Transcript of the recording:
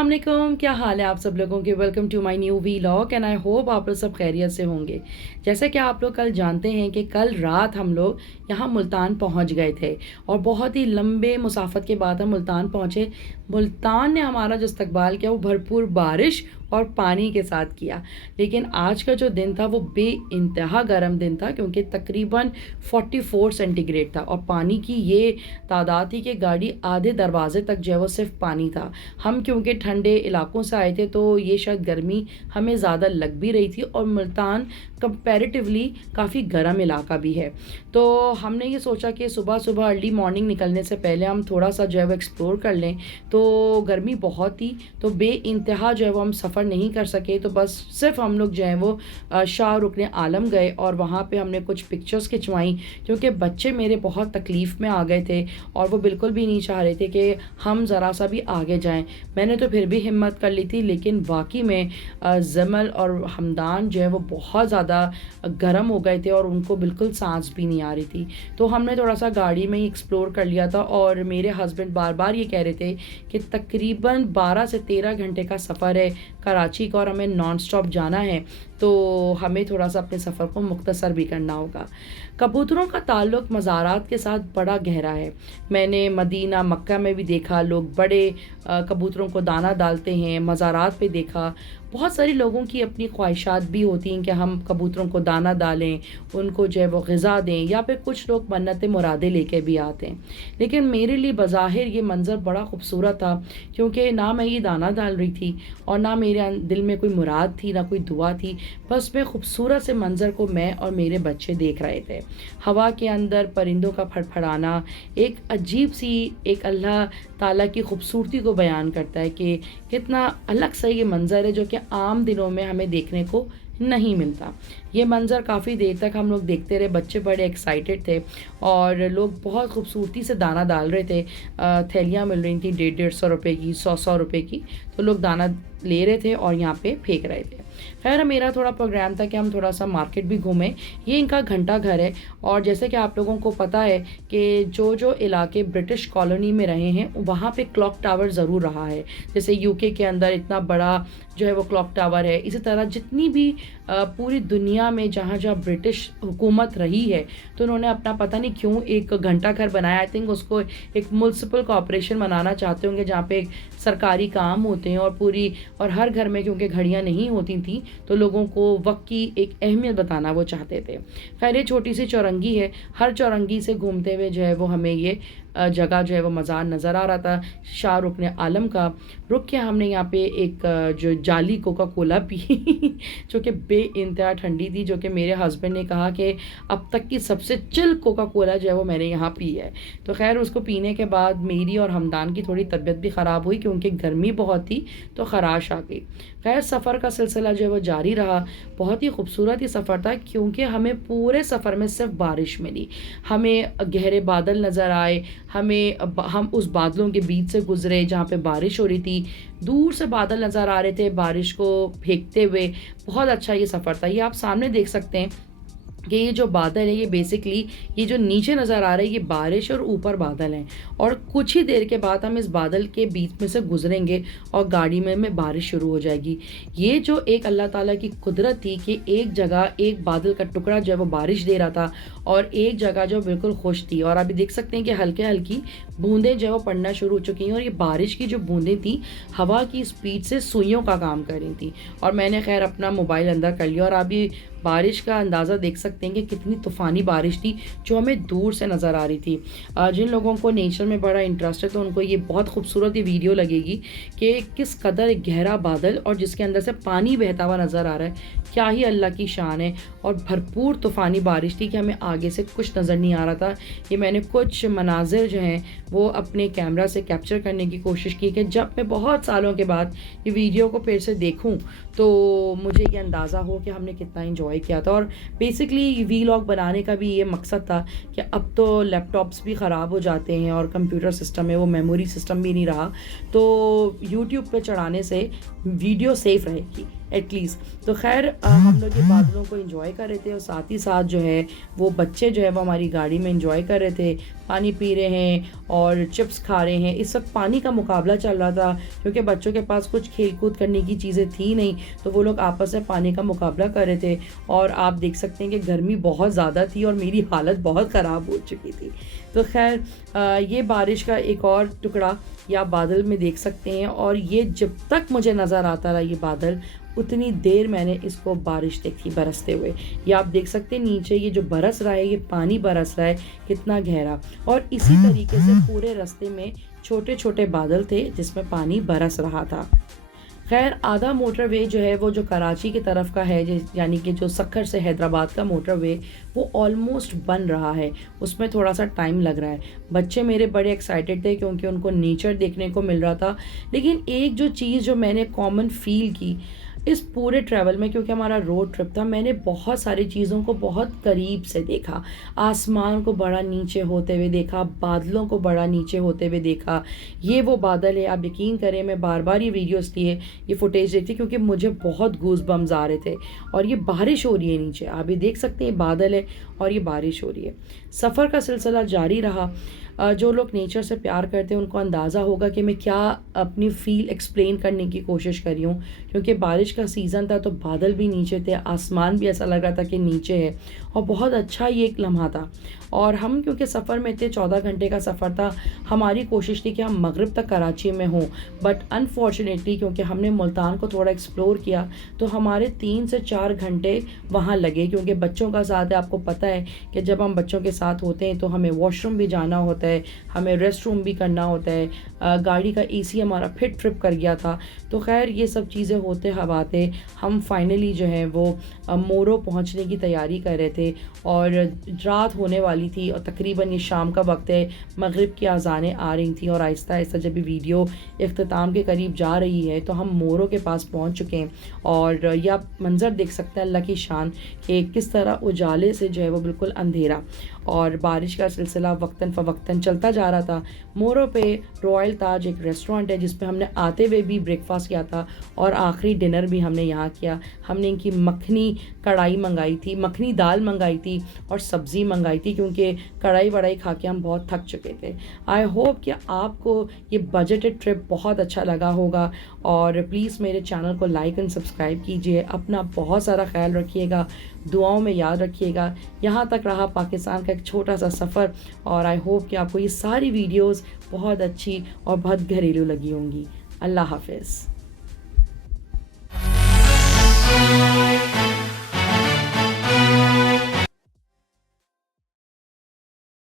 अस्सलाम वालेकुम, क्या हाल है आप सब लोगों के। Welcome to my new vlog and I hope आप लोग सब खैरियत से होंगे। जैसे कि आप लोग कल जानते हैं कि कल रात हम लोग यहाँ मुल्तान पहुँच गए थे और बहुत ही लंबे मुसाफत के बाद हम मुल्तान पहुँचे। मुल्तान ने हमारा जो इस्तकबाल किया वो भरपूर बारिश और पानी के साथ किया। लेकिन आज का जो दिन था वो बेइंतहा गर्म दिन था क्योंकि तकरीबन 44 सेंटीग्रेड था और पानी की ये तादाद थी कि गाड़ी आधे दरवाजे तक जो है वो सिर्फ पानी था। हम क्योंकि ठंडे इलाकों से आए थे तो ये शायद गर्मी हमें ज़्यादा लग भी रही थी और मुल्तान कंपैरेटिवली काफ़ी गर्म इलाका भी है। तो हमने ये सोचा कि सुबह सुबह अर्ली मॉर्निंग निकलने से पहले हम थोड़ा सा जो है वो एक्सप्लोर कर लें। तो गर्मी बहुत थी तो बेइंतहा जो है वो हम सफ़र नहीं कर सके, तो बस सिर्फ हम लोग जो है वो शाह रुकन आलम गए और वहाँ पे हमने कुछ पिक्चर्स खिंचवाई क्योंकि बच्चे मेरे बहुत तकलीफ़ में आ गए थे और वो बिल्कुल भी नहीं चाह रहे थे कि हम ज़रा सा भी आगे जाएं। मैंने तो फिर भी हिम्मत कर ली थी, लेकिन वाकई में जमल और हमदान जो है वो बहुत ज़्यादा गर्म हो गए थे और उनको बिल्कुल सांस भी नहीं आ रही थी। तो हमने थोड़ा सा गाड़ी में ही एक्सप्लोर कर लिया था और मेरे हस्बैंड बार बार ये कह रहे थे कि तकरीबन 12 से 13 घंटे का सफ़र है कराची का और हमें नॉन स्टॉप जाना है, तो हमें थोड़ा सा अपने सफ़र को मुख्तसर भी करना होगा। कबूतरों का ताल्लुक़ मज़ारात के साथ बड़ा गहरा है। मैंने मदीना मक्का में भी देखा लोग बड़े कबूतरों को दाना डालते हैं, मज़ारात पे देखा। बहुत सारी लोगों की अपनी ख्वाहिशात भी होती हैं कि हम कबूतरों को दाना डालें, उनको जो है वो ग़िज़ा दें, या फिर कुछ लोग मन्नतें मुरादें लेके भी आते हैं। लेकिन मेरे लिए बज़ाहिर ये मंज़र बड़ा ख़ूबसूरत था क्योंकि ना मैं ये दाना डाल रही थी और ना मेरे दिल में कोई मुराद थी, ना कोई दुआ थी। बस मैं खूबसूरत से मंज़र को मैं और मेरे बच्चे देख रहे थे। हवा के अंदर परिंदों का फड़फड़ाना एक अजीब सी एक अल्लाह ताला की खूबसूरती को बयान करता है कि कितना अलग सा ये मंज़र है जो कि आम दिनों में हमें देखने को नहीं मिलता। ये मंज़र काफ़ी देर तक हम लोग देखते रहे, बच्चे बड़े एक्साइटेड थे और लोग बहुत खूबसूरती से दाना डाल रहे थे। थैलियाँ मिल रही थी 150-150 रुपए की, 100-100 रुपए की, तो लोग दाना ले रहे थे और यहाँ पे फेंक रहे थे। खैर मेरा थोड़ा प्रोग्राम था कि हम थोड़ा सा मार्केट भी घूमें। ये इनका घंटा घर है और जैसे कि आप लोगों को पता है कि जो जो इलाके ब्रिटिश कॉलोनी में रहे हैं वहाँ पे क्लॉक टावर ज़रूर रहा है। जैसे यूके के अंदर इतना बड़ा जो है वो क्लॉक टावर है, इसी तरह जितनी भी पूरी दुनिया में जहाँ जहाँ ब्रिटिश हुकूमत रही है तो उन्होंने अपना पता नहीं क्यों एक घंटा घर बनाया। आई थिंक उसको एक म्युनिसिपल कॉर्पोरेशन बनाना चाहते होंगे जहाँ पे सरकारी काम होते हैं और पूरी और हर घर में क्योंकि घड़ियाँ नहीं होती थी तो लोगों को वक्त की एक अहमियत बताना वो चाहते थे। खैर ये छोटी सी चौरंगी है, हर चौरंगी से घूमते हुए जो है वो हमें ये जगह जो है वो मज़ार नज़र आ रहा था शाह रुकन आलम का। रुक के हमने यहाँ पे एक जो जाली कोका कोला पी जो कि बेइंतहा ठंडी थी, जो कि मेरे हस्बैंड ने कहा कि अब तक की सबसे चिल कोका कोला जो है वो मैंने यहाँ पी है। तो खैर उसको पीने के बाद मेरी और हमदान की थोड़ी तबीयत भी ख़राब हुई क्योंकि गर्मी बहुत थी तो ख़राश आ गई। खैर सफ़र का सिलसिला जो है वो जारी रहा। बहुत ही खूबसूरत ही सफ़र था क्योंकि हमें पूरे सफ़र में सिर्फ बारिश मिली। हमें गहरे बादल नज़र आए, हम उस बादलों के बीच से गुजरे जहाँ पे बारिश हो रही थी। दूर से बादल नज़र आ रहे थे बारिश को फेंकते हुए। बहुत अच्छा ये सफ़र था। ये आप सामने देख सकते हैं कि ये जो बादल है ये बेसिकली ये जो नीचे नज़र आ रहा है ये बारिश और ऊपर बादल हैं और कुछ ही देर के बाद हम इस बादल के बीच में से गुजरेंगे और गाड़ी में बारिश शुरू हो जाएगी। ये जो एक अल्लाह ताला की कुदरत थी कि एक जगह एक बादल का टुकड़ा जो है वो बारिश दे रहा था और एक जगह जो बिल्कुल खुश थी। और अभी देख सकते हैं कि हल्के हल्की बूंदें जो है वो पड़ना शुरू हो चुकी हैं और ये बारिश की जो बूंदें थी हवा की स्पीड से सुइयों का काम कर रही थी। और मैंने खैर अपना मोबाइल अंदर कर लिया और अभी बारिश का अंदाज़ा देख सकते हैं कि कितनी तूफ़ानी बारिश थी जो हमें दूर से नज़र आ रही थी। जिन लोगों को नेचर में बड़ा इंटरेस्ट है तो उनको ये बहुत खूबसूरत ये वीडियो लगेगी कि किस कदर एक गहरा बादल और जिसके अंदर से पानी बहता हुआ नज़र आ रहा है। क्या ही अल्लाह की शान है। और भरपूर तूफ़ानी बारिश थी कि हमें आगे से कुछ नज़र नहीं आ रहा था। ये मैंने कुछ मनाजिर जो हैं वो अपने कैमरा से कैप्चर करने की कोशिश की कि जब मैं बहुत सालों के बाद ये वीडियो को फिर से देखूं तो मुझे ये अंदाज़ा हो कि हमने कितना इंजॉय किया था। और बेसिकली वीलॉग बनाने का भी ये मकसद था कि अब तो लैपटॉप्स भी ख़राब हो जाते हैं और कंप्यूटर सिस्टम है वो मेमोरी सिस्टम भी नहीं रहा, तो यूट्यूब पे चढ़ाने से वीडियो सेफ़ रहेगी। एटलीस्ट। तो खैर हम लोग ये बादलों को एंजॉय कर रहे थे और साथ ही साथ जो है वो बच्चे जो है वो हमारी गाड़ी में एंजॉय कर रहे थे, पानी पी रहे हैं और चिप्स खा रहे हैं। इस वक्त पानी का मुकाबला चल रहा था क्योंकि बच्चों के पास कुछ खेल कूद करने की चीज़ें थी नहीं, तो वो लोग आपस में पानी का मुकाबला कर रहे थे। और आप देख सकते हैं कि गर्मी बहुत ज़्यादा थी और मेरी हालत बहुत ख़राब हो चुकी थी। तो खैर ये बारिश का एक और टुकड़ा या बादल में देख सकते हैं, और ये जब तक मुझे नज़र आता रहा ये बादल, उतनी देर मैंने इसको बारिश देखी बरसते हुए। ये आप देख सकते हैं नीचे ये जो बरस रहा है, ये पानी बरस रहा है कितना गहरा, और इसी तरीके से पूरे रास्ते में छोटे छोटे बादल थे जिसमें पानी बरस रहा था। खैर आधा मोटरवे जो है वो जो कराची की तरफ का है, यानी कि जो सक्खर से हैदराबाद का मोटरवे, वो ऑलमोस्ट बन रहा है, उसमें थोड़ा सा टाइम लग रहा है। बच्चे मेरे बड़े एक्साइटेड थे क्योंकि उनको नेचर देखने को मिल रहा था। लेकिन एक जो चीज़ जो मैंने कॉमन फील की इस पूरे ट्रैवल में, क्योंकि हमारा रोड ट्रिप था, मैंने बहुत सारी चीज़ों को बहुत करीब से देखा। आसमान को बड़ा नीचे होते हुए देखा, बादलों को बड़ा नीचे होते हुए देखा। ये वो बादल है, आप यकीन करें मैं बार बार ये वीडियोस लिए ये फुटेज देखती क्योंकि मुझे बहुत गूज बम्स आ रहे थे। और ये बारिश हो रही है नीचे, आप भी देख सकते हैं बादल है और ये बारिश हो रही है। सफ़र का सिलसिला जारी रहा। जो लोग नेचर से प्यार करते हैं उनको अंदाज़ा होगा कि मैं क्या अपनी फ़ील एक्सप्लेन करने की कोशिश कर रही हूँ। क्योंकि बारिश का सीज़न था तो बादल भी नीचे थे, आसमान भी ऐसा लग रहा था कि नीचे है, और बहुत अच्छा ये एक लम्हा था। और हम क्योंकि सफ़र में थे, 14 घंटे का सफ़र था, हमारी कोशिश थी कि हम मगरिब तक कराची में हों। बट अनफॉर्चुनेटली क्योंकि हमने मुल्तान को थोड़ा एक्सप्लोर किया तो हमारे 3 से 4 घंटे वहाँ लगे। क्योंकि बच्चों का साथ है, आपको पता है कि जब हम बच्चों के साथ होते हैं तो हमें वॉशरूम भी जाना होता है, हमें रेस्ट रूम भी करना होता है, गाड़ी का एसी हमारा फिर ट्रिप कर गया था। तो खैर ये सब चीज़ें होते हवाते हम फाइनली जो है वो मोरो पहुंचने की तैयारी कर रहे थे, और रात होने वाली थी और तकरीबन ये शाम का वक्त है, मगरिब की अज़ानें आ रही थी। और आहिस्ता आहिस्ता जब ये वीडियो इख्तिताम के करीब जा रही है तो हम मोरो के पास पहुंच चुके हैं। और यह आप मंज़र देख सकते हैं अल्लाह की शान कि किस तरह उजाले से जो है वो बिल्कुल अंधेरा, और बारिश का सिलसिला वक्तन फ़वक्तन चलता जा रहा था। मोरो पे रॉयल ताज एक रेस्टोरेंट है जिस पे हमने आते हुए भी ब्रेकफास्ट किया था और आखिरी डिनर भी हमने यहाँ किया। हमने इनकी मखनी कढ़ाई मंगाई थी, मखनी दाल मंगाई थी और सब्ज़ी मंगाई थी क्योंकि कढ़ाई वढ़ाई खा के हम बहुत थक चुके थे। आई होप कि आपको ये बजटेड ट्रिप बहुत अच्छा लगा होगा, और प्लीज़ मेरे चैनल को लाइक एंड सब्सक्राइब कीजिए। अपना बहुत सारा ख्याल रखिएगा, दुआओं में याद रखिएगा। यहाँ तक रहा पाकिस्तान का एक छोटा सा सफ़र, और आई होप कि आपको ये सारी वीडियोस बहुत अच्छी और बहुत घरेलू लगी होंगी। अल्लाह हाफ़िज़।